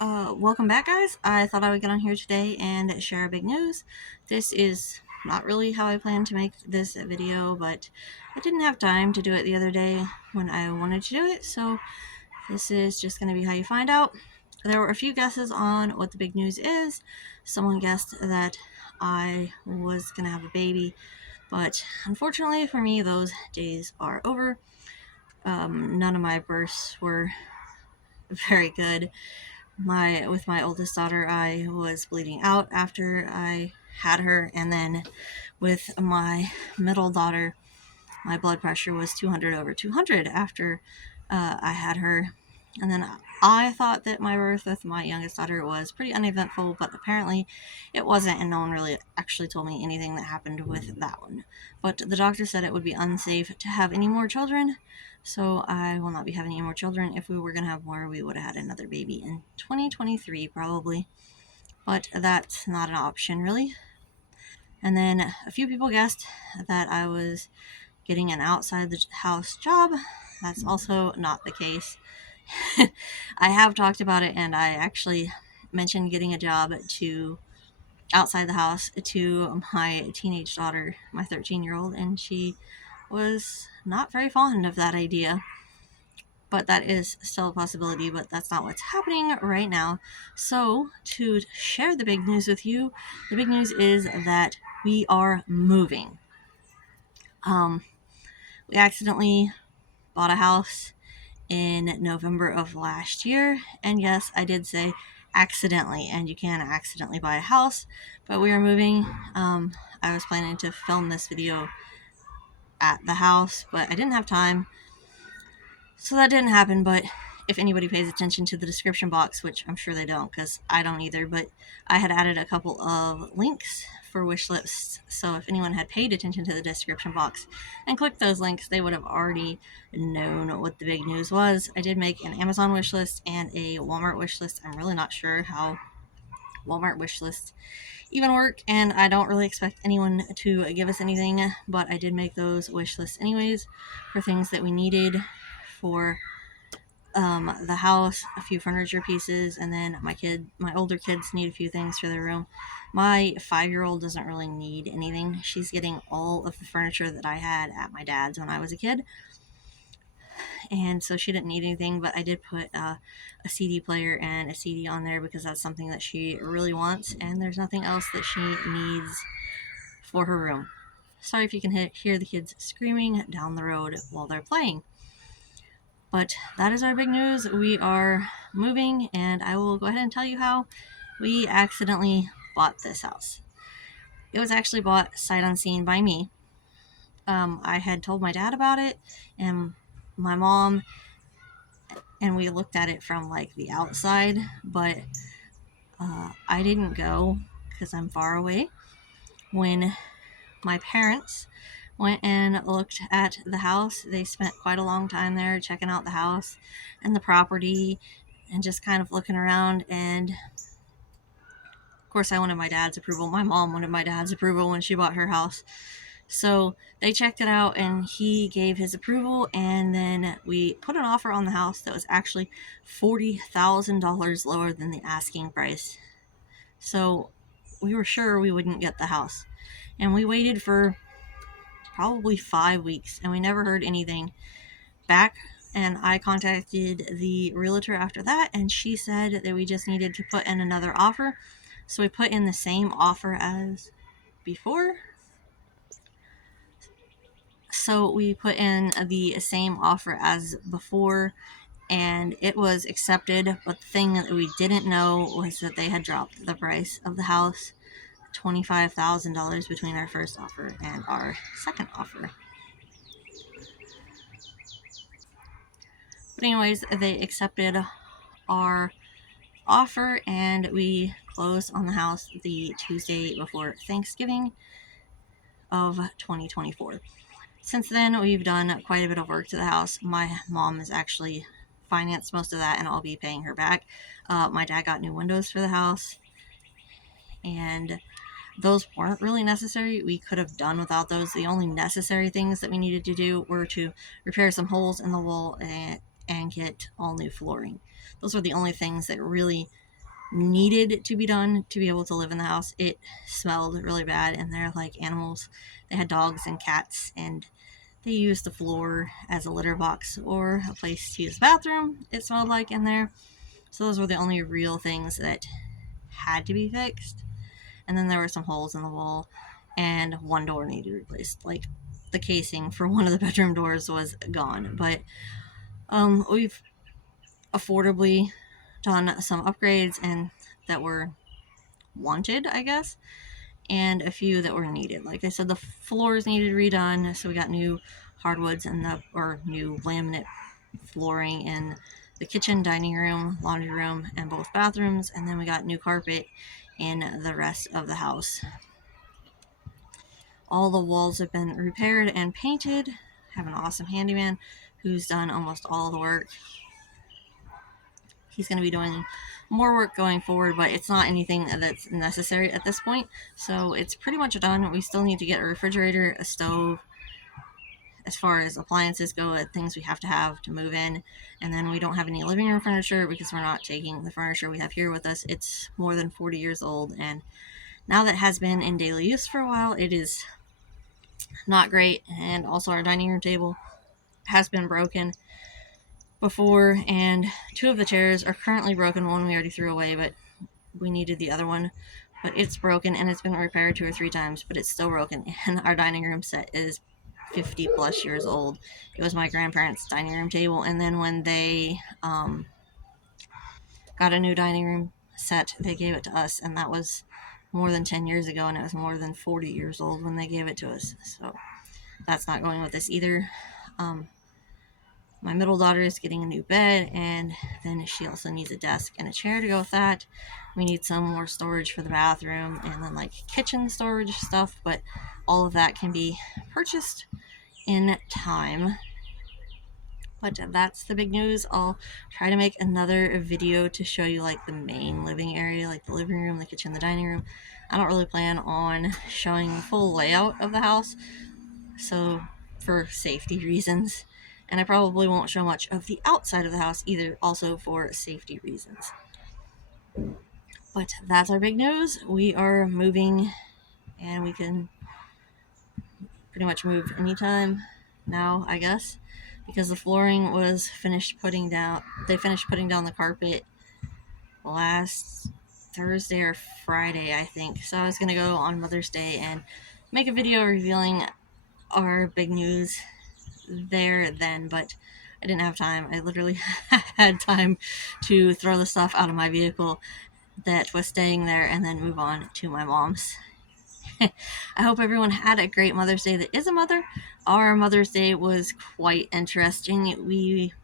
Welcome back, guys. I thought I would get on here today and share big news. This is not really how I planned to make this video, but I didn't have time to do it the other day when I wanted to do it, so this is just going to be how you find out. There were a few guesses on what the big news is. Someone guessed that I was going to have a baby, but unfortunately for me, those days are over. None of my births were very good. With my oldest daughter, I was bleeding out after I had her, and then with my middle daughter, my blood pressure was 200 over 200 after I had her. And then I thought that my birth with my youngest daughter was pretty uneventful, but apparently it wasn't, and no one really actually told me anything that happened with that one. But the doctor said it would be unsafe to have any more children, so I will not be having any more children. If we were going to have more, we would have had another baby in 2023 probably, but that's not an option really. And then a few people guessed that I was getting an outside the house job. That's also not the case. I have talked about it, and I actually mentioned getting a job to outside the house to my teenage daughter, my 13-year-old, and she was not very fond of that idea. But that is still a possibility, but that's not what's happening right now. So, to share the big news with you, the big news is that we are moving. We accidentally bought a house in November of last year, and yes, I did say accidentally, and you can accidentally buy a house, but we are moving. I was planning to film this video at the house, but I didn't have time, so that didn't happen. But if anybody pays attention to the description box, which I'm sure they don't because I don't either, but I had added a couple of links for wish lists, so if anyone had paid attention to the description box and clicked those links, they would have already known what the big news was. I did make an Amazon wish list and a Walmart wish list. I'm really not sure how Walmart wish lists even work, and I don't really expect anyone to give us anything, but I did make those wish lists anyways for things that we needed for the house, a few furniture pieces, and then my older kids need a few things for their room. My 5-year-old doesn't really need anything. She's getting all of the furniture that I had at my dad's when I was a kid, and so she didn't need anything, but I did put a CD player and a CD on there because that's something that she really wants, and there's nothing else that she needs for her room. Sorry if you can hear the kids screaming down the road while they're playing. But that is our big news. We are moving, and I will go ahead and tell you how we accidentally bought this house. It was actually bought sight unseen by me. I had told my dad about it, and my mom, and we looked at it from like the outside, but I didn't go because I'm far away. When my parents went and looked at the house, they spent quite a long time there checking out the house and the property and just kind of looking around. And of course, I wanted my dad's approval. My mom wanted my dad's approval when she bought her house. So they checked it out, and he gave his approval, and then we put an offer on the house that was actually $40,000 lower than the asking price. So we were sure we wouldn't get the house, and we waited for probably 5 weeks, and we never heard anything back. And I contacted the realtor after that, and she said that we just needed to put in another offer. So we put in the same offer as before. So we put in the same offer as before, and it was accepted. But the thing that we didn't know was that they had dropped the price of the house $25,000 between our first offer and our second offer. But anyways, they accepted our offer, and we closed on the house the Tuesday before Thanksgiving of 2024. Since then, we've done quite a bit of work to the house. My mom has actually financed most of that, and I'll be paying her back. My dad got new windows for the house, and those weren't really necessary. We could have done without those. The only necessary things that we needed to do were to repair some holes in the wall and get all new flooring. Those were the only things that really needed to be done to be able to live in the house. It smelled really bad, and they're like animals. They had dogs and cats, and they used the floor as a litter box or a place to use the bathroom, it smelled like in there. So those were the only real things that had to be fixed. And then there were some holes in the wall, and one door needed replaced. Like, the casing for one of the bedroom doors was gone. But we've affordably done some upgrades and that were wanted, I guess, and a few that were needed. Like I said, the floors needed redone, so we got new hardwoods and new laminate flooring in the kitchen, dining room, laundry room, and both bathrooms. And then we got new carpet in the rest of the house. All the walls have been repaired and painted. I have an awesome handyman who's done almost all the work. He's going to be doing more work going forward, but it's not anything that's necessary at this point. So it's pretty much done. We still need to get a refrigerator, a stove, as far as appliances go, things we have to move in. And then we don't have any living room furniture because we're not taking the furniture we have here with us. It's more than 40 years old, and now that it has been in daily use for a while, it is not great. And also our dining room table has been broken before, and two of the chairs are currently broken. One we already threw away, but we needed the other one. But it's broken, and it's been repaired 2 or 3 times, but it's still broken. And our dining room set is 50 plus years old. It was my grandparents' dining room table, and then when they got a new dining room set, they gave it to us, and that was more than 10 years ago, and it was more than 40 years old when they gave it to us. So that's not going with this either. My middle daughter is getting a new bed, and then she also needs a desk and a chair to go with that. We need some more storage for the bathroom, and then like kitchen storage stuff, but all of that can be purchased in time. But that's the big news. I'll try to make another video to show you like the main living area, like the living room, the kitchen, the dining room. I don't really plan on showing the full layout of the house, so for safety reasons. And I probably won't show much of the outside of the house either, also for safety reasons. But that's our big news. We are moving, and we can pretty much move anytime now, I guess, because the flooring was finished putting down. They finished putting down the carpet last Thursday or Friday, I think. So I was going to go on Mother's Day and make a video revealing our big news there then, but I didn't have time. I literally had time to throw the stuff out of my vehicle that was staying there and then move on to my mom's. I hope everyone had a great Mother's Day that is a mother. Our Mother's Day was quite interesting. We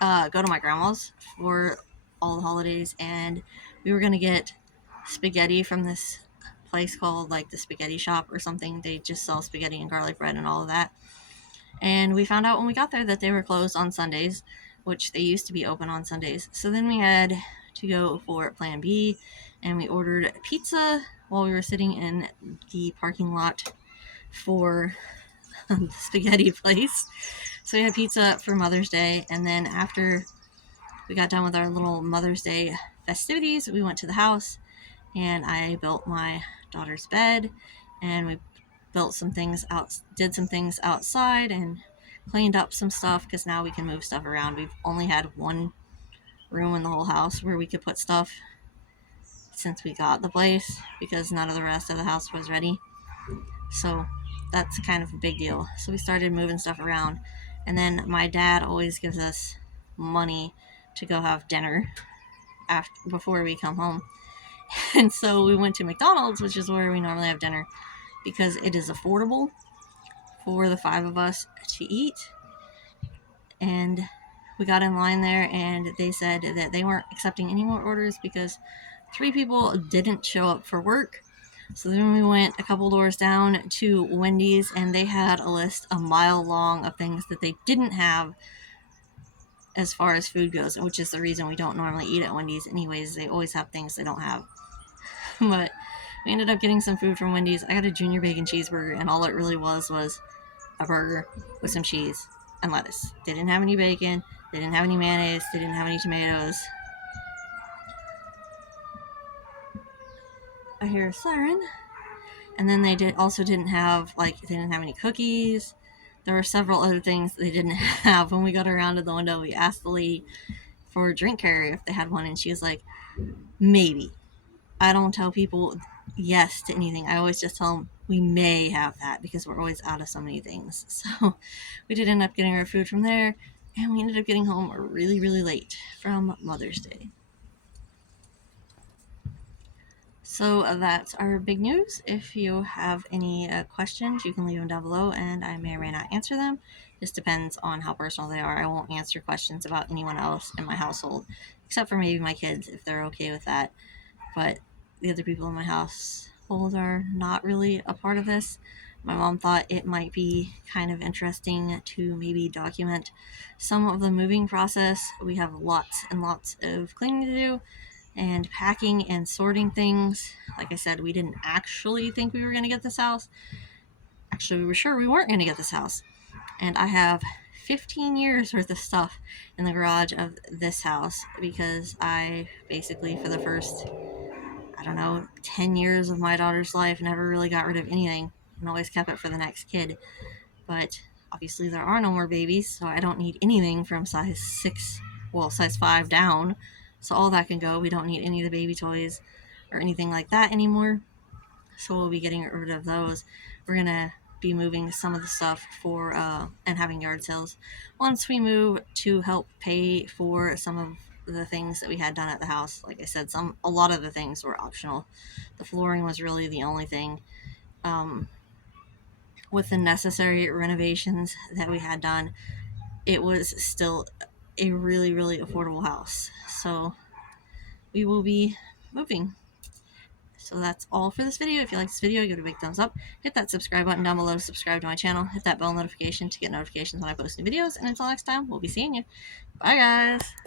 go to my grandma's for all the holidays, and we were going to get spaghetti from this place called like the Spaghetti Shop or something. They just sell spaghetti and garlic bread and all of that. And we found out when we got there that they were closed on Sundays, which they used to be open on Sundays. So then we had to go for Plan B, and we ordered pizza while we were sitting in the parking lot for the spaghetti place. So we had pizza for Mother's Day, and then after we got done with our little Mother's Day festivities, we went to the house, and I built my daughter's bed, and we built some things out, did some things outside, and cleaned up some stuff, because now we can move stuff around. We've only had one room in the whole house where we could put stuff since we got the place, because none of the rest of the house was ready. So that's kind of a big deal. So we started moving stuff around, and then my dad always gives us money to go have dinner before we come home. And so we went to McDonald's, which is where we normally have dinner, because it is affordable for the 5 of us to eat. And we got in line there, and they said that they weren't accepting any more orders because 3 people didn't show up for work. So then we went a couple doors down to Wendy's, and they had a list a mile long of things that they didn't have as far as food goes, which is the reason we don't normally eat at Wendy's anyways. They always have things they don't have. But we ended up getting some food from Wendy's. I got a junior bacon cheeseburger, and all it really was a burger with some cheese and lettuce. They didn't have any bacon. They didn't have any mayonnaise. They didn't have any tomatoes. I hear a siren. And then they didn't have any cookies. There were several other things they didn't have. When we got around to the window, we asked the lady for a drink carrier if they had one, and she was like, maybe. I don't tell people yes to anything. I always just tell them we may have that because we're always out of so many things. So we did end up getting our food from there, and we ended up getting home really, really late from Mother's Day. So that's our big news. If you have any questions, you can leave them down below, and I may or may not answer them. This depends on how personal they are. I won't answer questions about anyone else in my household, except for maybe my kids, if they're okay with that. But the other people in my household are not really a part of this. My mom thought it might be kind of interesting to maybe document some of the moving process. We have lots and lots of cleaning to do, and packing and sorting things. Like I said, we didn't actually think we were going to get this house. Actually, we were sure we weren't going to get this house. And I have 15 years worth of stuff in the garage of this house because I basically, for the first, 10 years of my daughter's life, never really got rid of anything and always kept it for the next kid. But obviously, there are no more babies, so I don't need anything from size 5 down. So all that can go. We don't need any of the baby toys or anything like that anymore. So we'll be getting rid of those. We're going to be moving some of the stuff for and having yard sales once we move to help pay for some of the things that we had done at the house. Like I said, a lot of the things were optional. The flooring was really the only thing. With the necessary renovations that we had done, it was still a really, really affordable house. So we will be moving. So that's all for this video. If you like this video, give it a big thumbs up. Hit that subscribe button down below to subscribe to my channel. Hit that bell notification to get notifications when I post new videos. And until next time, we'll be seeing you. Bye, guys.